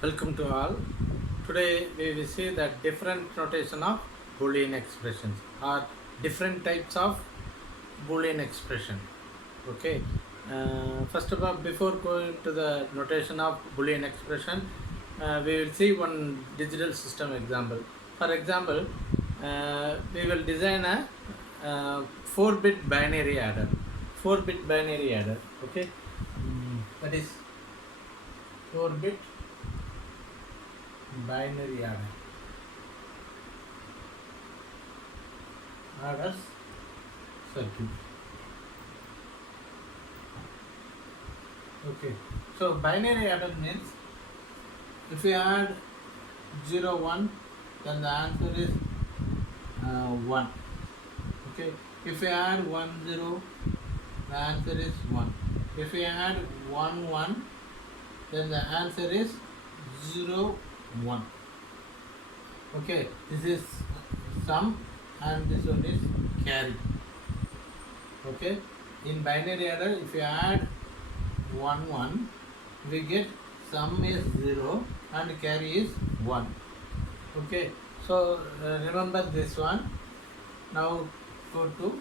Welcome to all. Today we will see the different notation of Boolean expressions or different types of Boolean expression. Okay. First of all, before going to the notation of Boolean expression, we will see one digital system example. For example, we will design a 4-bit binary adder. 4-bit binary adder. Okay. That is 4-bit binary adders circuit. Okay, so binary adder means if you add 0 1, then the answer is 1. Okay, if you add 1 0, the answer is 1. If you add 1 1, then the answer is 0 1. Okay, this is sum and this one is carry. Okay, in binary adder, if you add 1 1, we get sum is 0 and carry is 1. Okay, so remember this one. Now go to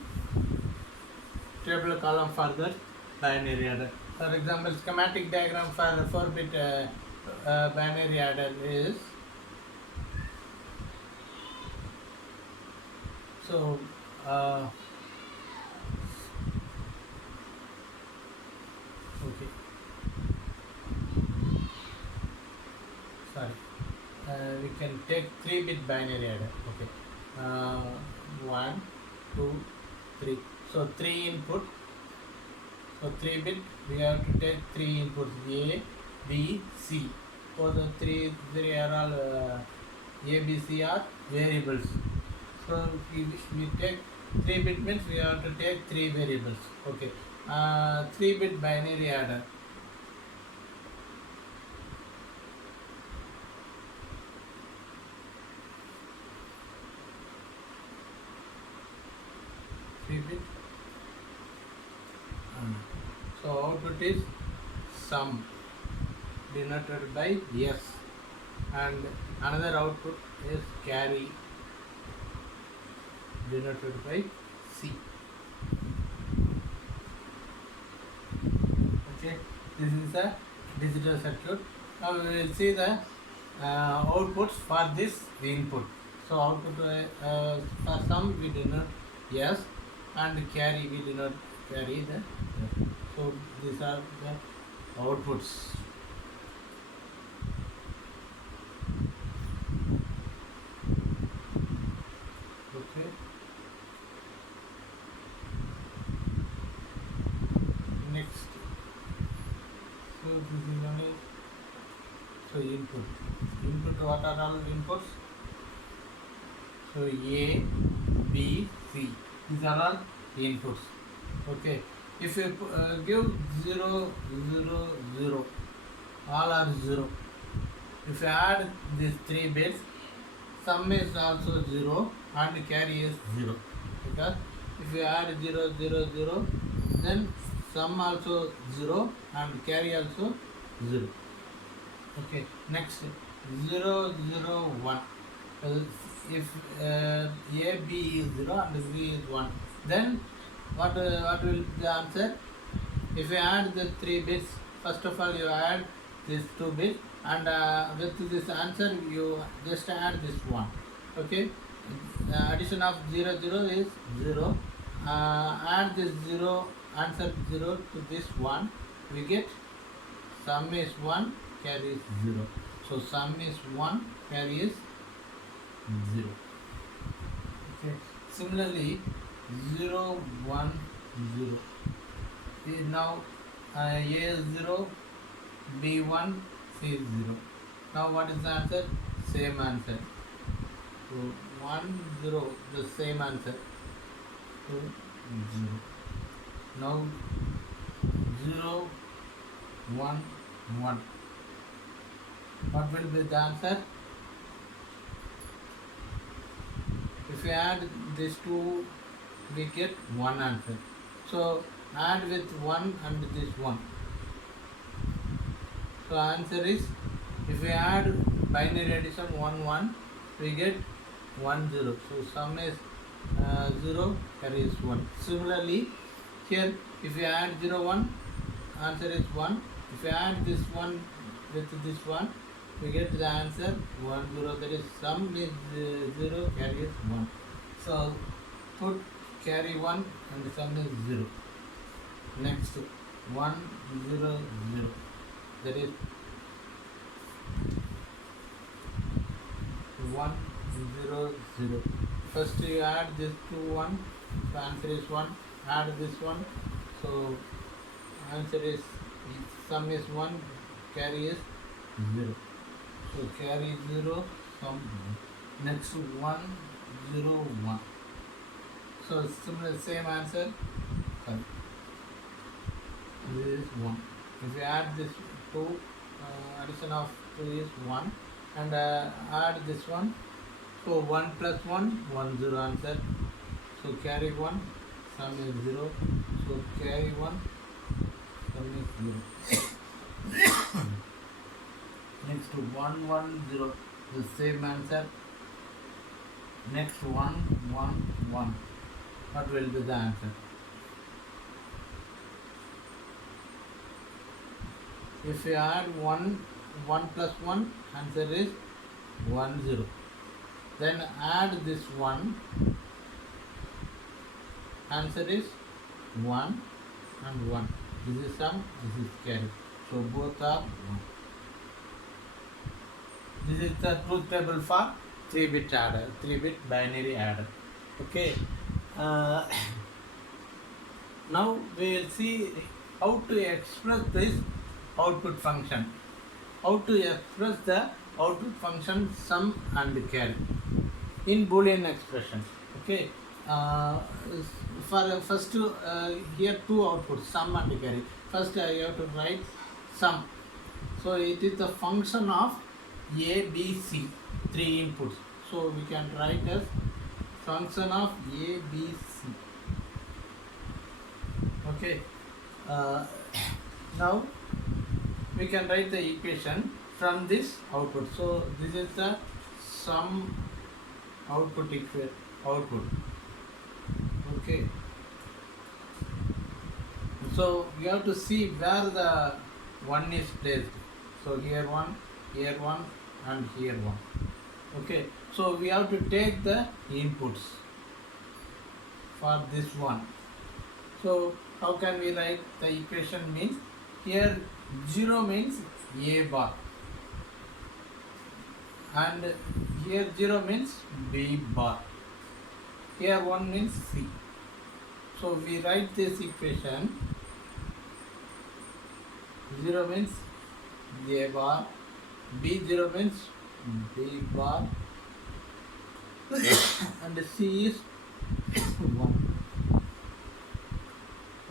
table column for the binary adder. For example, schematic diagram for 4-bit binary adder is so. Okay, sorry. We can take 3-bit binary adder. Okay, 1, 2, 3. So 3 input. So 3-bit, we have to take 3 inputs A, B, C. So the three are all A, B, C are variables. So we take 3-bit means we have to take 3 variables. Okay, 3-bit binary adder. 3-bit. So output is sum denoted by S, and another output is carry denoted by C. Okay, this is a digital circuit. Now we will see the outputs for this input. So output for sum we denote yes, and carry we denote carry the yes. So these are the outputs. Okay. Next. So this is only so input. Input, what are all inputs? So A, B, C. These are all inputs. Okay. If you give 0, 0, 0, all are 0. If you add these 3 bits, sum is also 0 and carry is 0. Because if you add 0, 0, 0, then sum also 0 and carry also 0. Okay, next 0, 0, 1. If A, B is 0 and B is 1, then what will be the answer? If you add the 3 bits, first of all you add these 2 bits, and with this answer you just add this 1. Okay, addition of 0, 0 is 0. Add this 0, answer 0 to this 1, we get sum is 1, carry is 0. So sum is 1, carry is 0. Okay. Similarly, 0, 1, 0. Now A is 0, B 1, C is 0. Now what is the answer? Same answer. So 1, 0, the same answer. So 0. Now 0, 1, 1. What will be the answer? If you add these two, we get one answer. So add with 1 and this 1. So answer is If we add binary addition 1 1, we get 1 0. So sum is 0, carry is 1. Similarly, here if we add 0 1, answer is 1. If we add this one with this one, we get the answer 1 0. That is sum is 0, carry is 1. So put carry 1 and sum is 0. Next 1 0 0. That is 1 0 0. First you add this to 1, the answer is 1. Add this one, so answer is sum is 1, carry is 0. So carry 0, sum next 1 0 1. So similar same answer. Sorry. This is 1. If you add this 2, addition of 2 is 1, and add this one, so 1 plus 1 1 0 answer. So carry 1, sum is 0. So carry 1, sum is 0. Next 1 1 0, the same answer. Next 1 1 1. What will be the answer? If you add 1 1 plus 1, answer is 1 0. Then add this 1, answer is 1 and 1. This is sum, this is carry. So both are 1. This is the truth table for 3-bit adder, 3-bit binary adder. Okay. Now we will see how to express this output function. How to express the output function sum and carry in Boolean expression. Okay. For first here two outputs, sum and carry. First I have to write sum. So it is the function of A, B, C, 3 inputs. So we can write as function of A, B, C. Okay. Now we can write the equation from this output. So this is the sum output output. Okay. So you have to see where the 1 is placed. So here 1, and here 1. Okay. So we have to take the inputs for this one. So how can we write the equation? Means here 0 means A bar, and here 0 means B bar, here 1 means C. So we write this equation. 0 means A bar, B0 means B bar, and C is 1.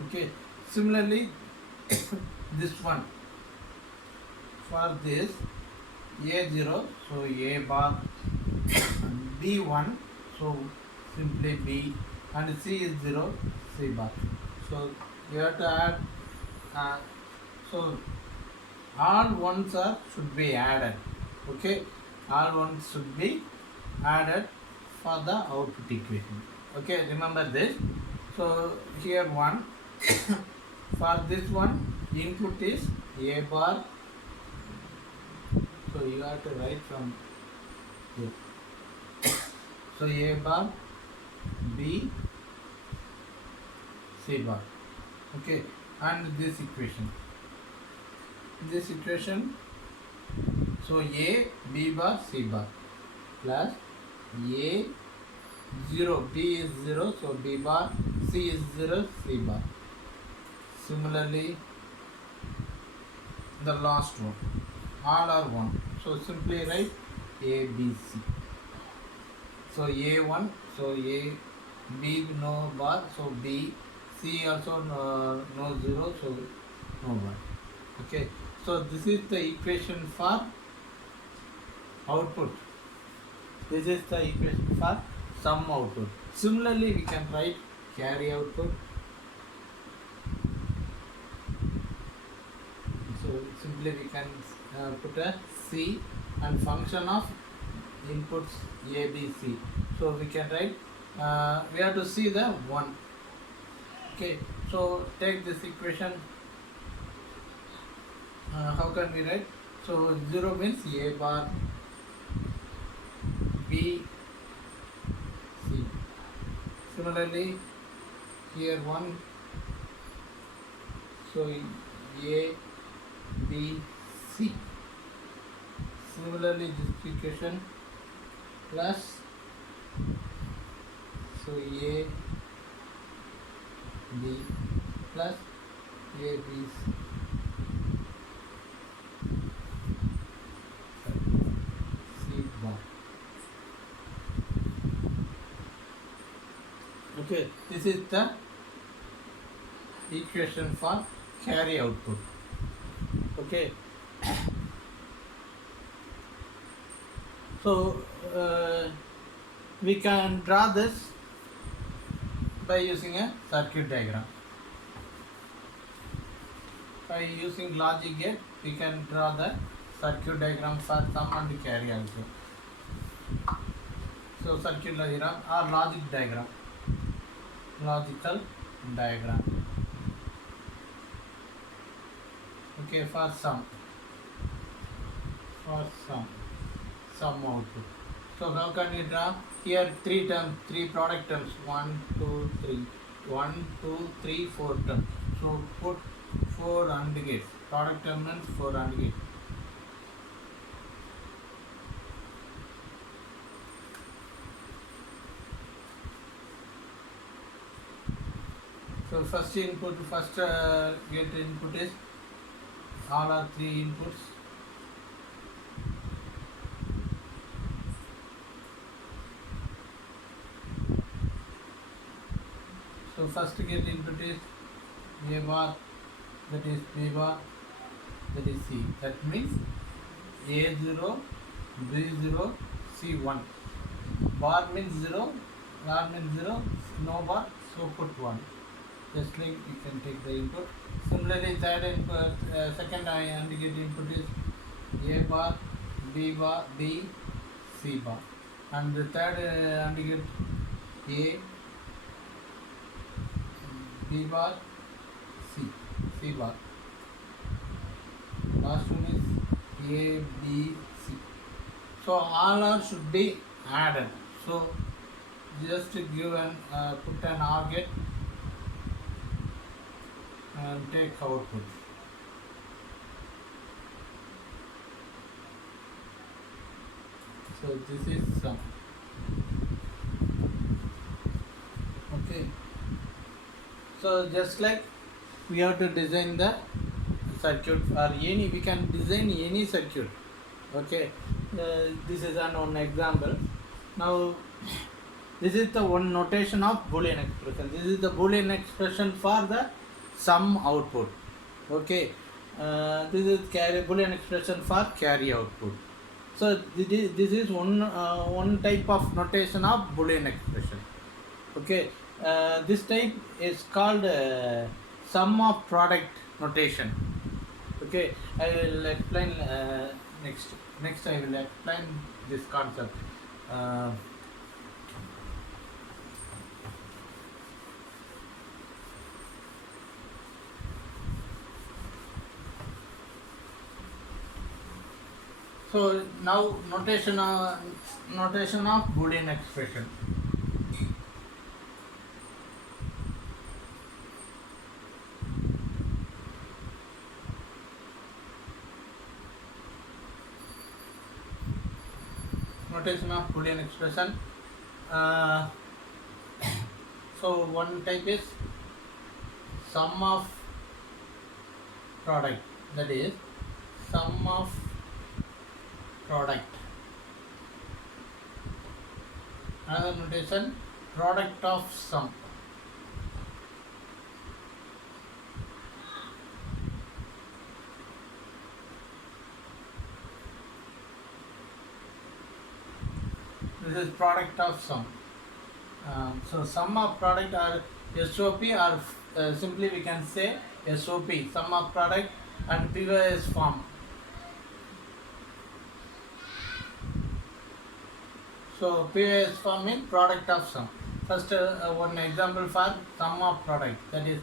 Okay. Similarly, this one, for this A0, so A bar, B1, so simply B, and C is 0, C bar. So you have to add, so all ones should be added. Okay, all ones should be added for the output equation. Okay, remember this. So here 1. For this one, input is A bar. So you have to write from here. So A bar, B, C bar. Okay, and this equation. So A, B bar, C bar plus A 0, B is 0, so B bar, C is 0, C bar. Similarly, the last one, all are 1. So simply write A, B, C. So A1, so A, B no bar, so B, C also no 0, so no bar. Okay, so this is the equation for output. This is the equation for sum output. Similarly, we can write carry output. So simply we can put a C and function of inputs A, B, C. So we can write, we have to see the 1. Okay, so take this equation, how can we write? So 0 means A bar, B, C. Similarly, here 1, so A, B, C. Similarly, this equation plus, so A, B plus A, B, C. C bar. Okay, this is the equation for carry output. Okay, so we can draw this by using a circuit diagram. By using logic gate, we can draw the circuit diagram for sum and carry also. So circuit diagram or logic diagram, logical diagram. Okay, for sum output. So how can we draw? Here 3 terms, 3 product terms, 1, 2, 3, 1, 2, 3, 4 terms. So put 4 AND gates. Product term means 4 AND gates. So first gate input is, all are 3 inputs. So first gate input is A bar, that is B bar, that is C. That means A0, B0, C1. Bar means 0, bar means 0, no bar, so put 1. Just like you can take the input. Similarly, third input, second AND gate input is A bar, B bar, B, C bar. And the third AND gate A, B bar, C bar. Last one is A, B, C. So all are should be added. So just give an put an OR gate and take output. So this is sum. Okay. So just like we have to design the circuit or any, we can design any circuit. Okay. This is one example. Now this is the one notation of Boolean expression. This is the Boolean expression for the sum output. Okay. This is Boolean expression for carry output. So this is one type of notation of Boolean expression. Okay. This type is called sum of product notation. Okay, I will explain next. Next, I will explain this concept. So now notation of Boolean expression. Notation of Boolean expression. So one type is sum of product, that is sum of product. Another notation, product of sum. This is product of sum. So sum of product or SOP, or simply we can say SOP, sum of product and POS form. So POS form means product of sum. First, one example for sum of product. That is,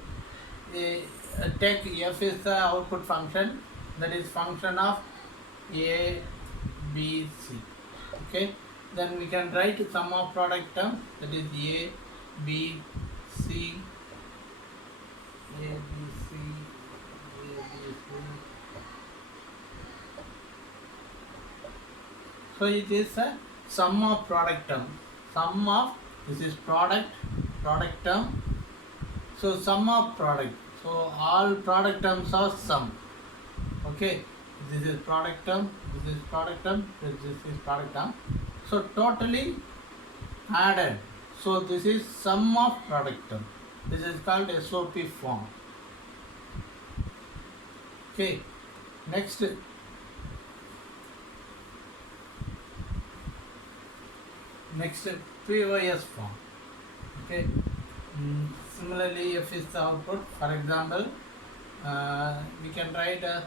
take f is the output function. That is function of a, b, c. Okay. Then we can write sum of product term. That is a, b, c, a, b, c, a, b, c. So it is a sum of product term. Sum of, this is product term. So sum of product. So all product terms are sum. Okay. This is product term. This is product term. This is product term. So totally added. So this is sum of product term. This is called SOP form. Okay. Next. Next, POS form. Okay. Similarly, f is the output. For example, we can write a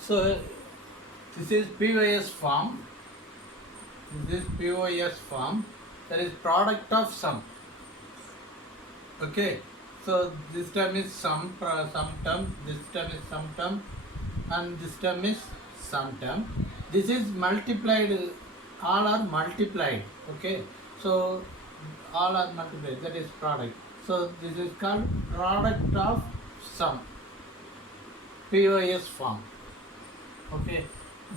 so this is POS form. This is POS form. That is product of sum. Okay. So this term is sum term. This term is sum term, and this term is sum term. This is multiplied. All are multiplied. Okay. So all are multiplied. That is product. So this is called product of sum. POS form. Okay.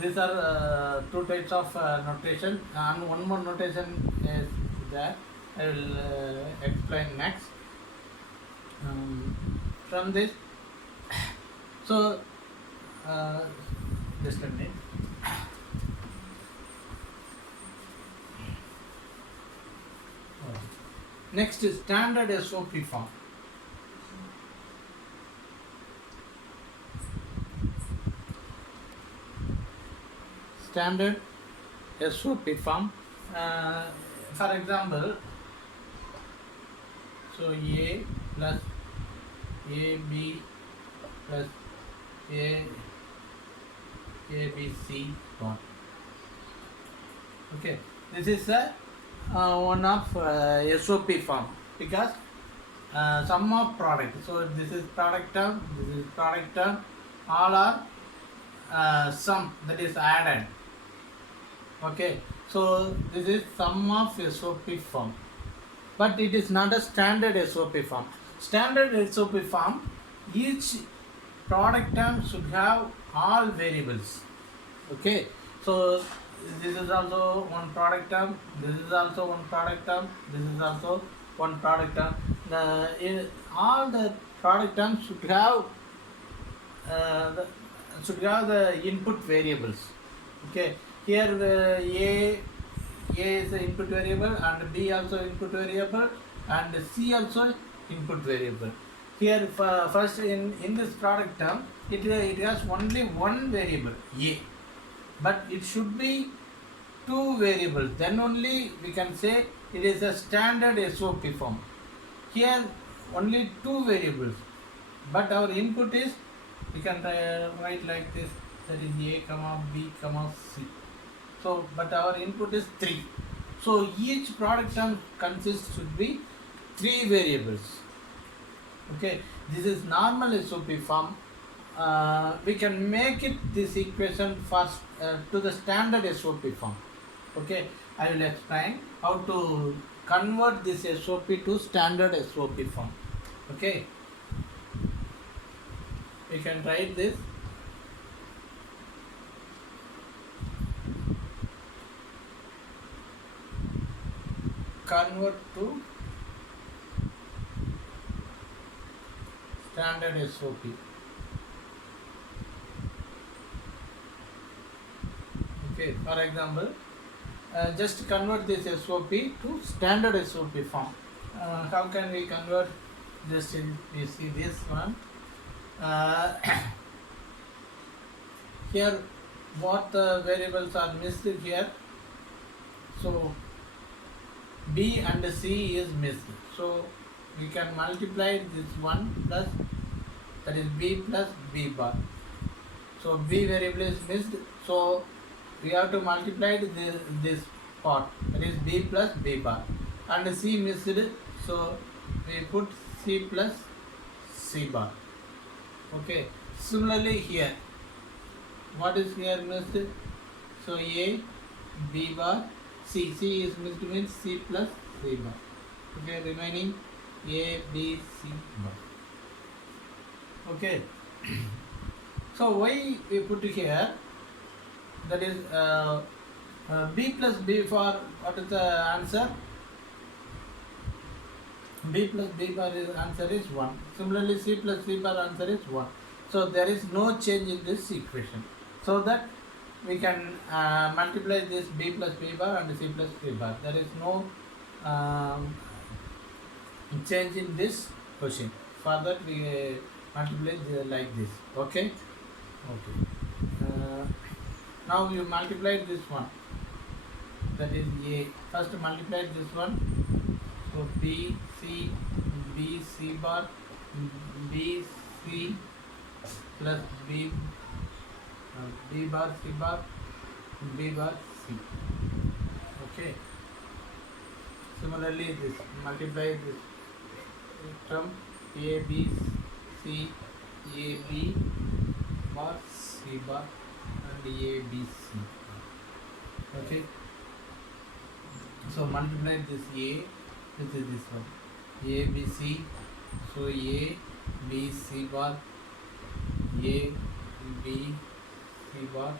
These are two types of notation, and one more notation is there. I will explain next. From this, so just a minute. Next is standard SOP form. Standard SOP form. For example, so A plus AB plus ABC one. Okay, this is a one of SOP form because sum of product. So this is product term. This is product term. All are sum, that is added. Okay, so this is sum of SOP form, but it is not a standard SOP form. Standard SOP form, each product term should have all variables. Okay, so this is also one product term. This is also one product term. This is also one product term. All the product terms should have the input variables. Okay, here A is the input variable, and B also input variable, and C also input variable. Here first in this product term, it has only one variable A, but it should be two variables. Then only we can say it is a standard SOP form. Here only two variables, but our input is, we can write like this, that is A comma B comma C. So but our input is 3. So each product term consists should be 3 variables. Okay, this is normal SOP form. We can make it this equation first to the standard SOP form. Okay, I will explain how to convert this SOP to standard SOP form. Okay, we can write this. Convert to standard SOP. Okay, for example, just convert this SOP to standard SOP form. How can we convert? just you see this one. Uh, here what variables are missed here. So B and C is missed. So we can multiply this one plus, that is B plus B bar. So B variable is missed. So we have to multiply this part, that is B plus B bar, and C missed. So we put C plus C bar. Okay. Similarly here, what is here missed? So A, B bar, C. C is missed means C plus C bar. Okay, remaining A, B, C bar. Okay. So why we put here? That is B plus B for what is the answer? B plus B bar is answer is 1. Similarly, C plus C bar answer is 1. So there is no change in this equation. So that we can multiply this B plus B bar and C plus C bar. There is no change in this question. For that we multiply like this. Okay. Okay. Now you multiply this one. That is A. First multiply this one. So B C bar, B C plus B B bar C bar, B bar C. Okay. Similarly, this multiply this term A B C, A B bar C bar and A B C. Okay. So multiply this A with this one, A B C. So A B C bar, A B C bar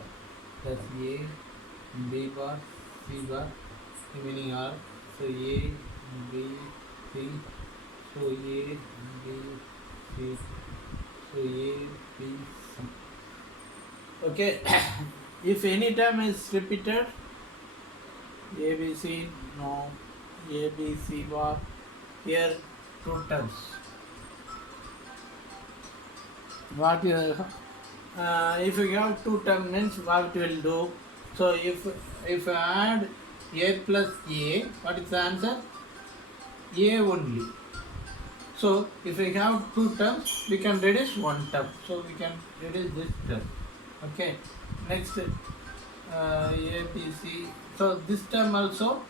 plus A B bar C bar, remaining are, so A B C, so A B C, so A B C. Okay. If any term is repeated, A B C, no, A B C bar, here two terms. What if you have two terms means what will do? So if I add A plus A, what is the answer? A only. So if we have two terms, we can reduce one term. So we can reduce this term. Okay. Next, A B C. So this term also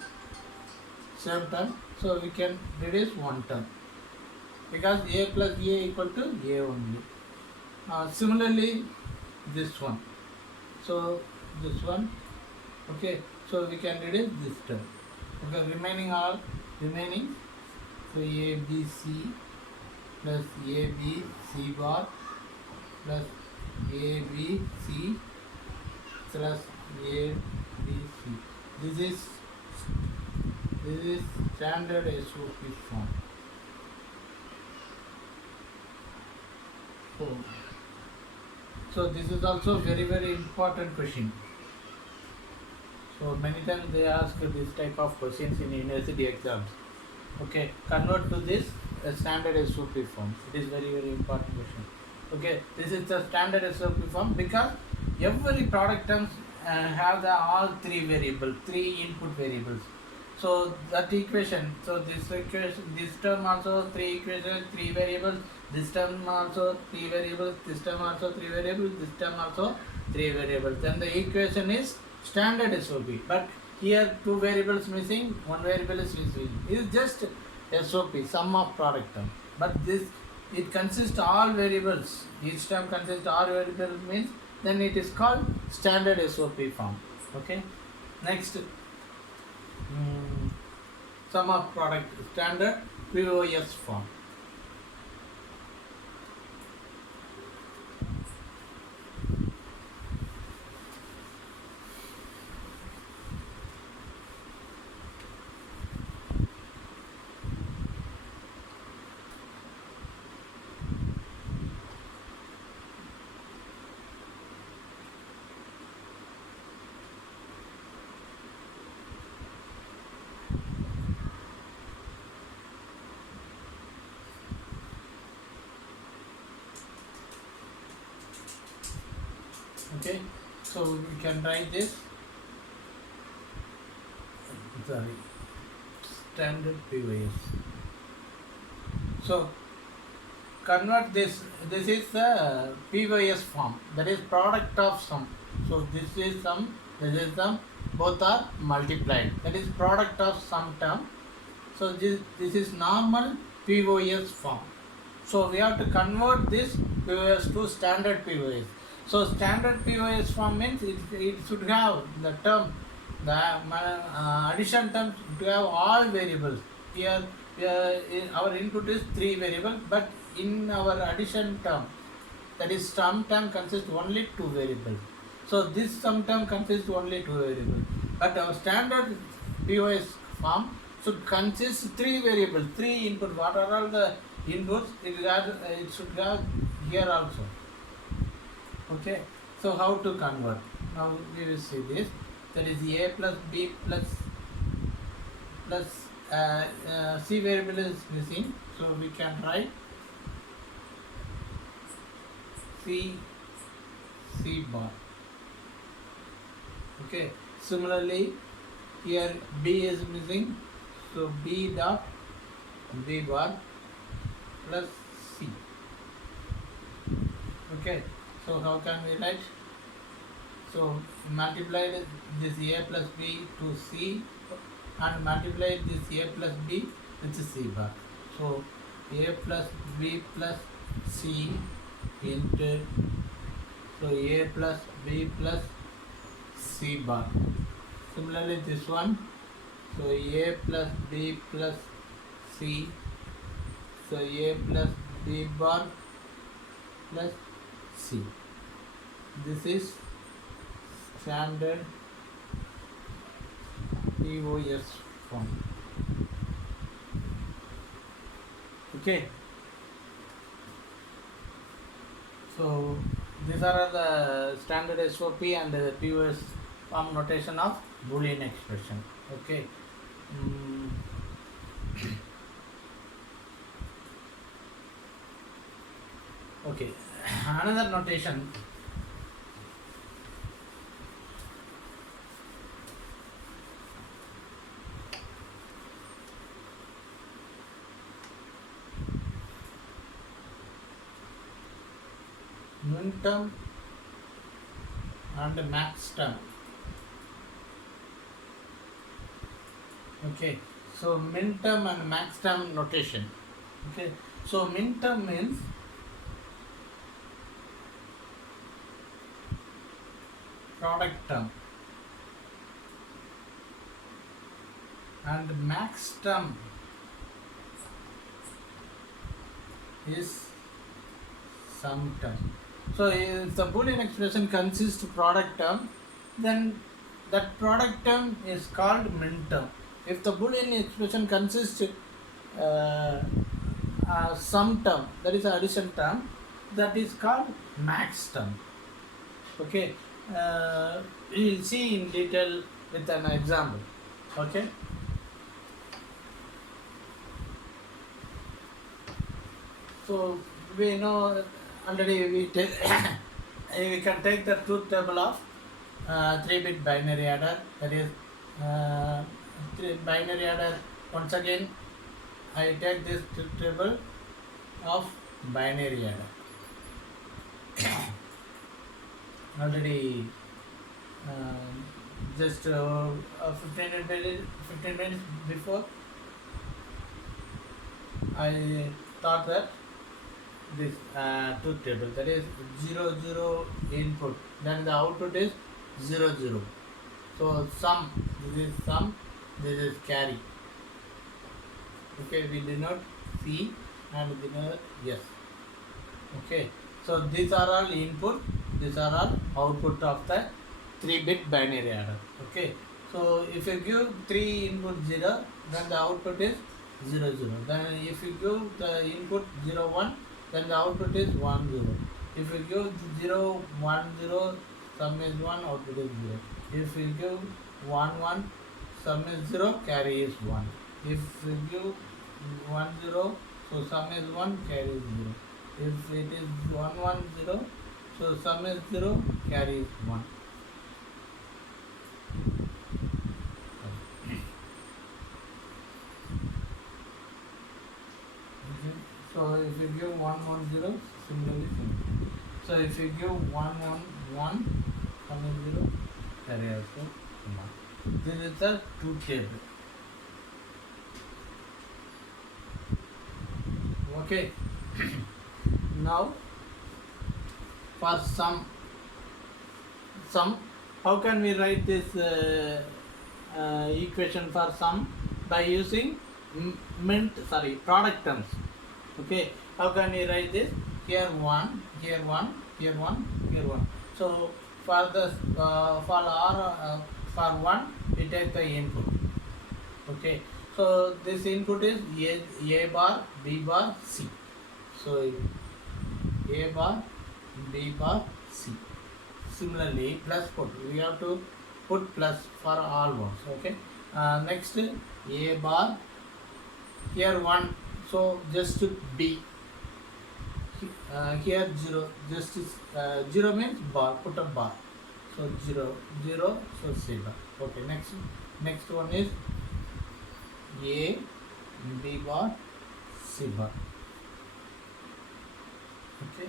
same term. So we can reduce one term because A plus A equal to A only. Similarly, this one. So this one. Okay. So we can reduce this term. Okay. Remaining. So A B C plus A B C bar plus A B C plus A B C. This is standard SOP form. So this is also very important question. So many times they ask this type of questions in university exams. Okay, convert to this standard SOP form. It is very important question. Okay, this is the standard SOP form because every product terms have all three input variables. So that equation, so this term also three equations, three variables. This term also three variables. This term also three variables. This term also three variables. Then the equation is standard SOP. But here two variables missing, one variable is missing. It is just SOP, sum of product term. But it consists all variables. Each term consists all variables means then it is called standard SOP form. Okay. Next, sum of product standard POS form. Okay, so we can write this, sorry, standard POS. So convert this is the POS form, that is product of sum. So this is sum, this is sum, both are multiplied, that is product of sum term. So this is normal POS form. So we have to convert this POS to standard POS. So standard POS form means it should have the term, the addition term to have all variables. Here our input is 3 variables, but in our addition term, that is sum term, consists only 2 variables. So this sum term consists only 2 variables. But our standard POS form should consist 3 variables, 3 input. What are all the inputs? It should have here also. Okay. So how to convert? Now we will see this. That is a plus b plus c variable is missing. So we can write c bar. Okay. Similarly, here b is missing. So b dot b bar plus c. Okay. So how can we write? So multiply this a plus b to c and multiply this a plus b with c bar. So a plus b plus c into, so a plus b plus c bar. Similarly this one, so a plus b plus c, so a plus b bar plus c. This is standard POS form. Okay. So these are the standard SOP and the POS form notation of Boolean expression. Okay. Okay. Another notation. Min term and max term. Okay, so min term and max term notation. Okay, so min term means product term, and max term is sum term. So if the Boolean expression consists of product term, then that product term is called min term. If the Boolean expression consists sum term, that is addition term, that is called max term. Okay, we will see in detail with an example. Okay. So we know already we can take the truth table of 3-bit binary adder, that is binary adder. Once again I take this truth table of binary adder. Already just 15 minutes before I thought that this truth table, that is 0 0 input, then the output is 0 0. So sum, this is sum, this is carry. Okay, we denote C and denote yes. Okay, so these are all input, these are all output of the 3-bit binary adder. Okay, so if you give 3 input 0, then the output is 0 0. Then if you give the input 0 1, then the output is 1 0. If you give 0 1 0, sum is 1, output is 0. If you give 1 1, sum is 0, carry is 1. If you give 1 0, so sum is 1, carry is 0. If it is 1 1 0, So sum is 0, carry is 1. Okay. So if you give 1 1 0, similarly same. So if you give 1 1 1, sum is 0, carry also 1. This is the truth table. Okay. Now for sum, how can we write this equation for sum? By using product terms. Okay, how can we write this? Here 1, here 1, here 1, here 1. So for the for 1 we take the input. Okay, so this input is a bar, b bar, c. So a bar, b bar, c. Similarly, plus put. We have to put plus for all ones. Okay. Next, a bar. Here 1. So just b. Here 0. Just 0 means bar. Put a bar. So 0, 0. So c bar. Okay. Next one is a, b bar, c bar. Okay.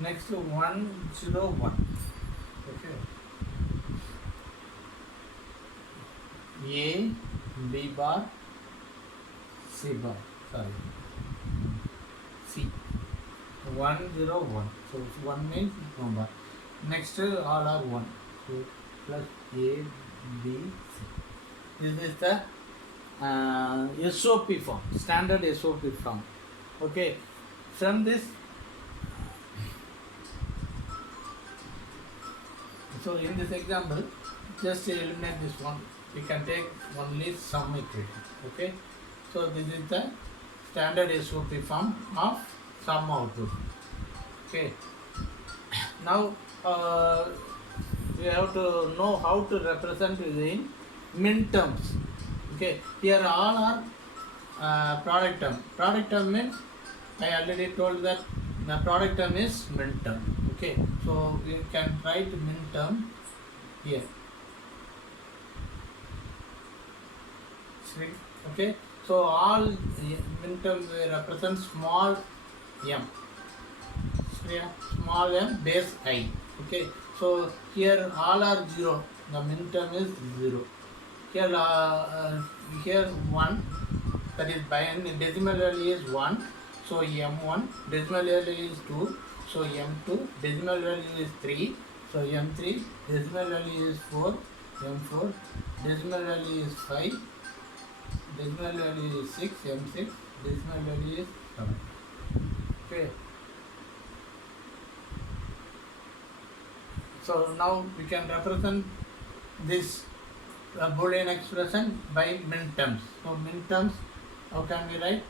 Next 1 0 1. Okay. A, B bar, C bar. Sorry. C. 1 0 1. So 1 means no bar. Next all are 1. So plus A, B, C. This is the SOP form. Standard SOP form. Okay. From this. So in this example, just eliminate this one. We can take only sum equation. Okay. So this is the standard SOP form of sum output. Okay. Now we have to know how to represent it in min terms. Okay. Here all are product term. Product term means I already told that the product term is min term. Okay, so we can write min term here. Okay, so all min term represent small m. Small m base I. Okay, so here all are 0. The min term is 0. Here 1. That is decimal value is 1. So m1. Decimal value is 2. So m2, decimal value is 3. So m3, decimal value is 4. m4, decimal value is 5. Decimal value is 6. m6, decimal value is 7. Okay. So now we can represent this Boolean expression by min terms. So min terms, how can we write?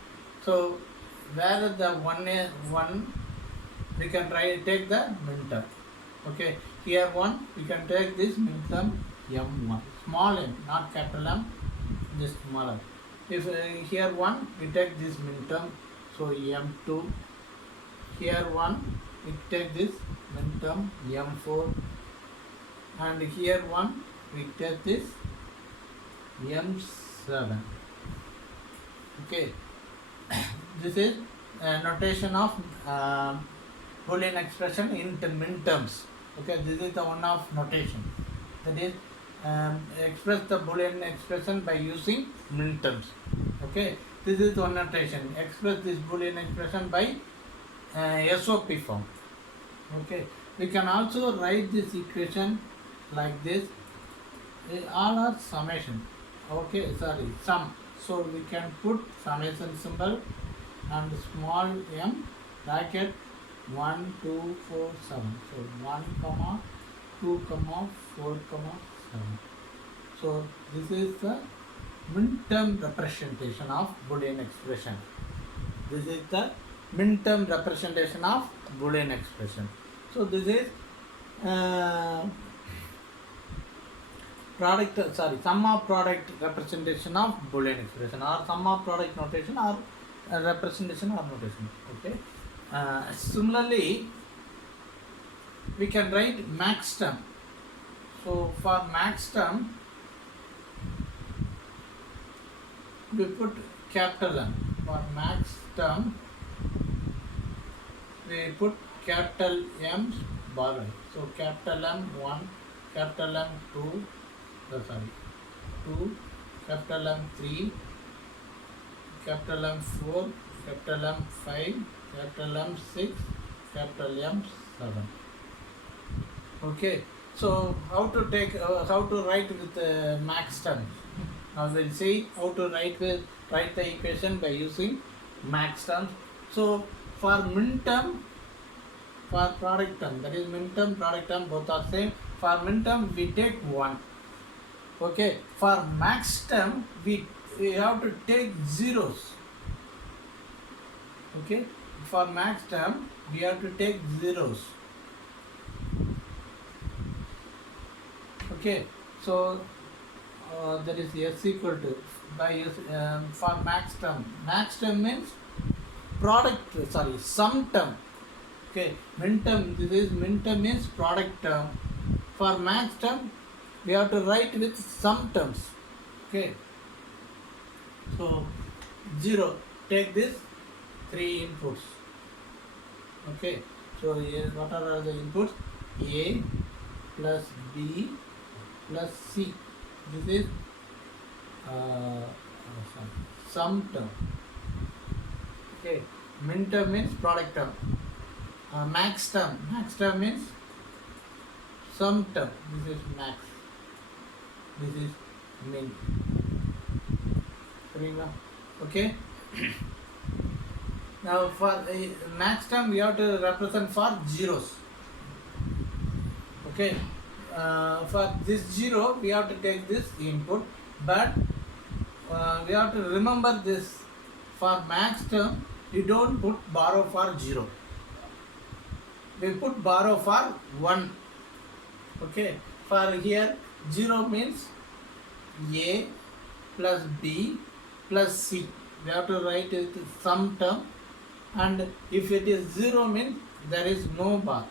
So where the 1 we can take the min term. Okay, here 1 we can take this min term m1, small m, not capital M, just small m. If here 1 we take this min term, so m2. Here 1 we take this min term m4, and here 1 we take this m7. Okay, this is notation of Boolean expression in the min terms. Okay, this is the one of notation. That is, express the Boolean expression by using min terms. Okay, this is one notation. Express this Boolean expression by SOP form. Okay, we can also write this equation like this. All are summation. Okay, sum. So we can put summation symbol and small m bracket 1 2 4 7. So 1 comma 2 comma 4 comma 7. So this is the min-term representation of Boolean expression. This is the min-term representation of Boolean expression. So this is sum of product representation of Boolean expression, or sum of product notation, or representation or notation. Okay. Similarly, we can write max term. So for max term, we put capital M. For max term, we put capital M borrowing. So capital M1, capital M2, sorry, 2, capital M3, capital M4, capital M5, capital M6, capital M7. Okay, so how to write with max term? Now we'll see how to write the equation by using max terms. So for min term, for product term, that is min term, product term, both are same. For min term, we take 1. Okay, for max term, we have to take zeros. Okay, for max term, we have to take zeros. Okay, so that is s equal to by for max term. Max term means sum term. Okay, min term, this is min term means product term. For max term, we have to write with sum terms. Okay, so 0, take this 3 inputs. Okay, so here what are the inputs? A plus B plus C. This is sum term. Okay, min term means product term. Max term means sum term. This is max. This is min. Okay. Now for max term, we have to represent for zeros. Okay. For this 0, we have to take this input, but we have to remember this. For max term, you don't put borrow for 0. We put borrow for 1. Okay. For here, 0 means A plus B plus C. We have to write it sum term, and if it is 0 means there is no bar.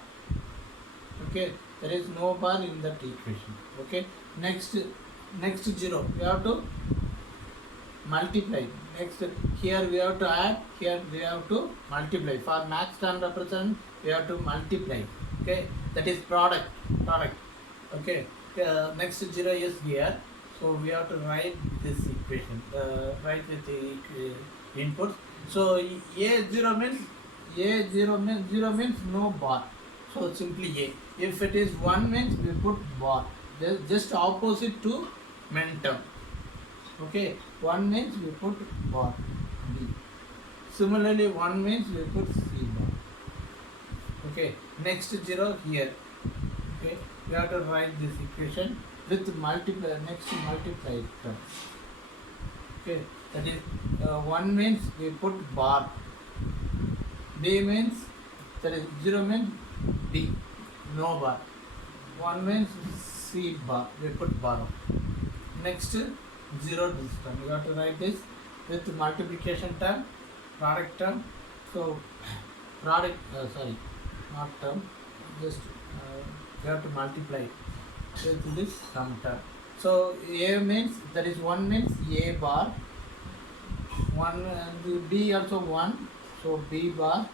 Okay. There is no bar in that equation. Okay. Next 0, we have to multiply. Next, here we have to add, here we have to multiply. For max term represent, we have to multiply. Okay, that is product. Okay, next 0 is here, so we have to write this equation. Write with the inputs. So A0 means no bar. So simply A. If it is 1 means we put bar. Just opposite to min term. Okay, 1 means we put bar B. Similarly, 1 means we put C bar. Okay, next 0 here. Okay, we have to write this equation with multiply, next multiply term. Okay, that is 1 means we put bar. B means, that is 0 means B, no bar. 1 means C bar, we put bar. Next 0 this term. You have to write this with multiplication term, product term. So product, not term, just you have to multiply with this sum term. So A means, that is 1 means A bar, 1 and B also 1, so B bar,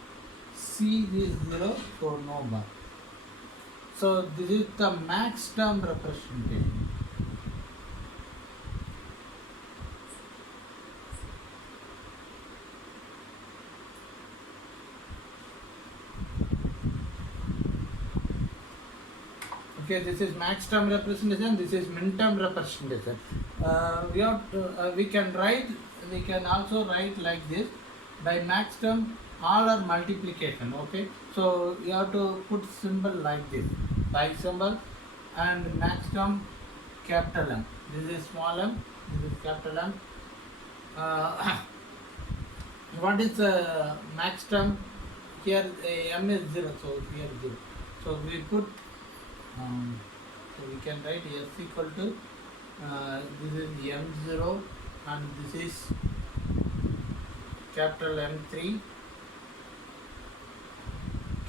C is 0, so no bar. So this is the max term representation. Okay, this is max term representation, this is min term representation. We can also write like this. By max term, all are multiplication. Okay, so you have to put symbol like this, like symbol, and max term capital M. This is small m, this is capital M. What is max term? Here m is 0, so here 0. So we put, so we can write s equal to, this is m0 and this is capital M3,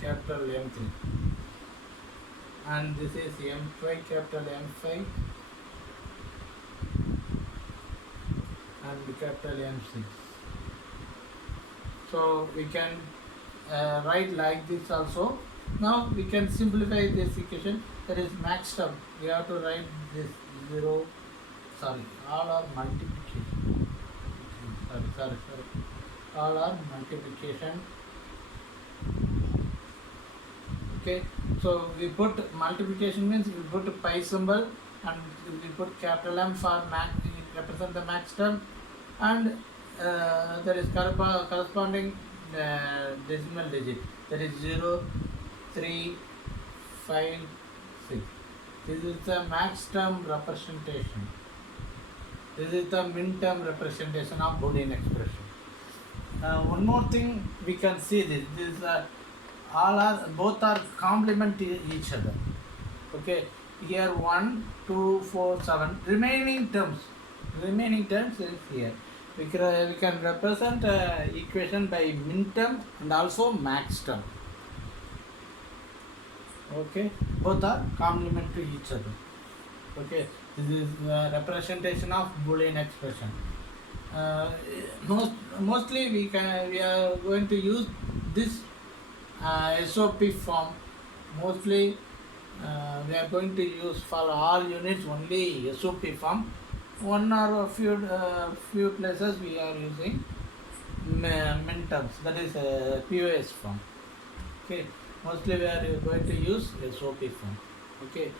capital M3. and this is M5, capital M5 and capital M6. So we can write like this also. Now we can simplify this equation. That is max term. We have to write this 0. Sorry, all are multiplication. Sorry. All are multiplication. Okay, so we put multiplication means we put pi symbol and we put capital M for max, represent the max term, and there is corresponding decimal digit, that is 0, 3, 5, 6. This is the max term representation. This is the min term representation of Boolean expression. One more thing we can see this both are complement each other. Okay, here 1, 2, 4, 7 remaining terms is here. We can represent equation by min term and also max term. Okay, both are complement to each other. Okay, this is representation of Boolean expression. Mostly we are going to use this SOP form. Mostly we are going to use for all units only SOP form. One or a few places we are using min terms, that is POS form. Okay, mostly we are going to use SOP form. Okay.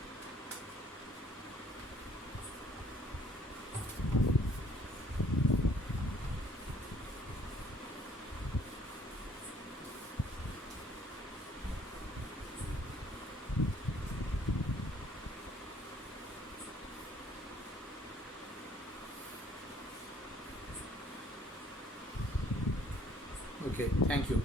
Okay, thank you.